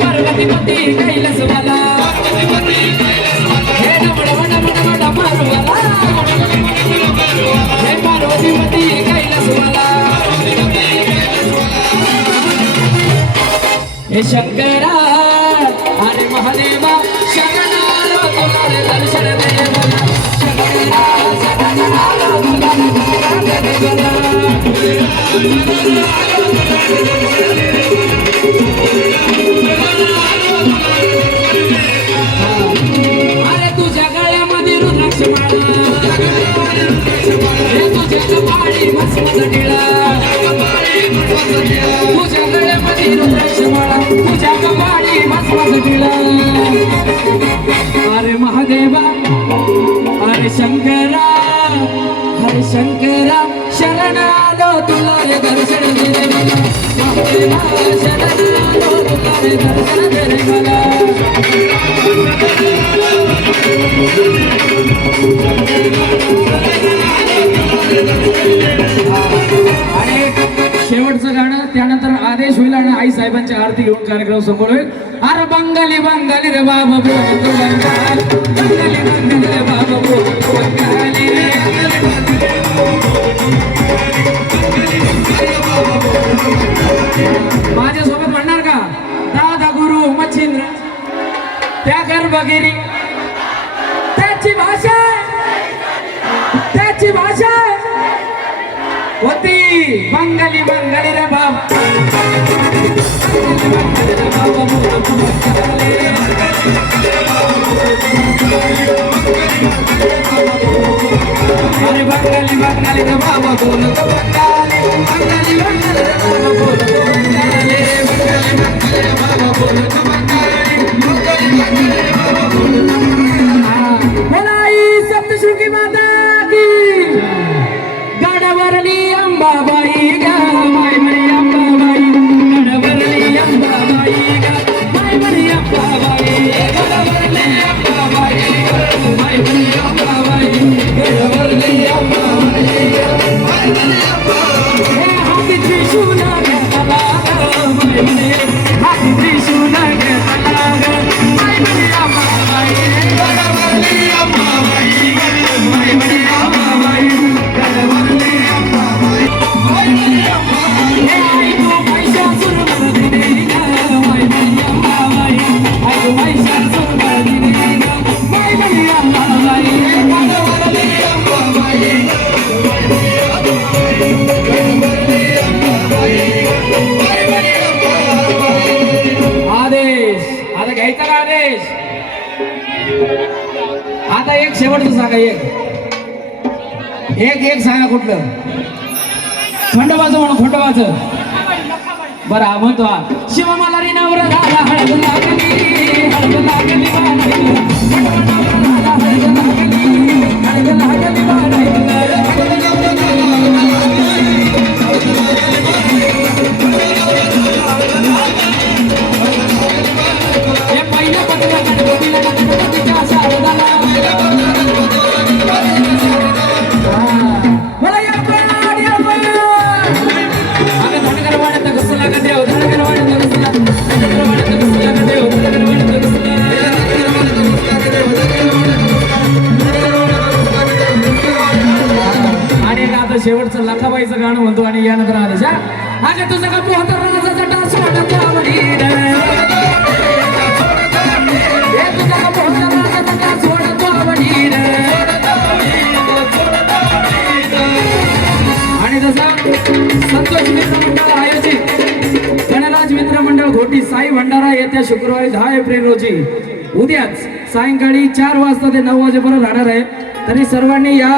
पार्वतीपती कैलासवाला हे पार्वतीपती कैलासवाला हे शंकरा अरे महादेवा शरणालो तुला रे दर्शन दे मला शंकरा शरणालो तुला रे दर्शन दे अरे तुझ्या गळ्यामध्ये रुद्राक्ष माळा तुझ्या कपाळी भस्माचा टिळा तुझ्या गळ्यामध्ये रुद्राक्ष माळा तुझ्या कपाळी भस्माचा टिळा अरे महादेवा अरे शंकरा शरणालो तुला रे दर्शन दे मला महादेवा शरणालो तुला रे दर्शन दे मला आणि शेवटचं गाणं त्यानंतर आदेश होईल आणि आई साहेबांच्या आरती घेऊन कार्यक्रम संपन्न होईल. अरे बंगाली बंगाली रे बाबा बोलतो बंगाल बंगाली बंगाली रे बाबा बोलतो बंगाली माझ्यासोबत म्हणणार का दादा गुरु मच्छिंद्र त्या गर्भगिरी त्याची भाषा होती बंगाली बंगाली रे बाबा अरे बंगाली बंगाली रे बाबा बोलतो बंगाली बंगाली बंगाली रे बाबा बोलतो बंगाली बंगाली बंगाली रे बाबा बोलतो बंगाली बंगाली बंगाली रे बाबा बोलतो बोलाई सप्तशृंगी माता की गडवरली अंबाबाई गा माय मरी अंबाबाई गडवरली अंबाबाई गा माय मरी अंबाबाई गडवरली अंबाबाई माय मरी अंबाबाई गडवरली अंबाबाई माय मरी अंबाबाई हे हाती त्रिशूल घेतला माय मरी हाती त्रिशूल घेतला माय मरी अंबाबाई गडवरली अंबाबाई माय मरी अंबाबाई गडवरली अंबाबाई माय मरी अंबाबाई हे आई तू महिषासुर मर्दिनी गा माय मरी अंबाबाई आई तू महिषासुर मर्दिनी गा माय मरी अंबाबाई गडवरली अंबाबाई माय मरी अंबाबाई गडवरली अंबाबाई माय मरी अंबाबाई. आदेश आता घ्यायचा का आदेश आता एक शेवटचं सांगा एक सांगा कुठलं खंडोबाचं म्हणून खंडोबाचं बरं हा म्हणतो हा शिव मला रे नवर राधा हळद लागली हळद लागली हळद लागली हे पहिल्या पत्र गणपतीला गणपतीच्या शारदाला आणि आता शेवटचं लखाबाईचं गाणं म्हणतो आणि यानंतर आदेश अगं तुझं का पोहता राजाचा डास वाटतो आवडीन हे तुझं का पोहता राजाचा डास वाटतो आवडीन आणि जसा संतोष मित्र मंडळ आयोजित गणराज मित्र मंडळ घोटी साई भंडारा येत्या शुक्रवारी 10 एप्रिल रोजी उद्याच सायंकाळी 4 वाजता ते 9 वाजेपर्यंत राहणार आहे. तरी सर्वांनी या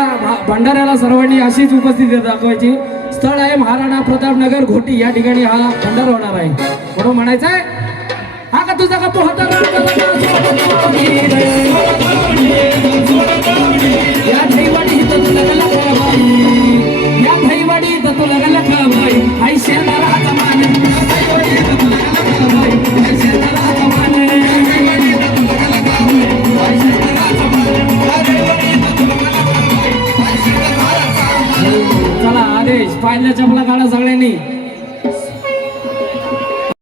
भंडाऱ्याला सर्वांनी अशीच उपस्थिती दाखवायची. स्थळ आहे महाराणा प्रताप नगर घोटी, या ठिकाणी हा भंडारा होणार आहे. म्हणून म्हणायचंय हा का तुझा का पोहता या धैवाडी तर तुला गला खाबाई, या धैवाडी तर तुला गला खाबाई, आई शेंदारा हाता मान धैवाडी तर तुला गला खाबाई, आई शेंदारा हाता मान धैवाडी तर तुला गला खाबाई, आई शेंदारा हाता मान धैवाडी तर तुला गला खाबाई, आई शेंदारा हाता मान. चला आदेश पाहिल्या चपला काढा सगळ्यांनी.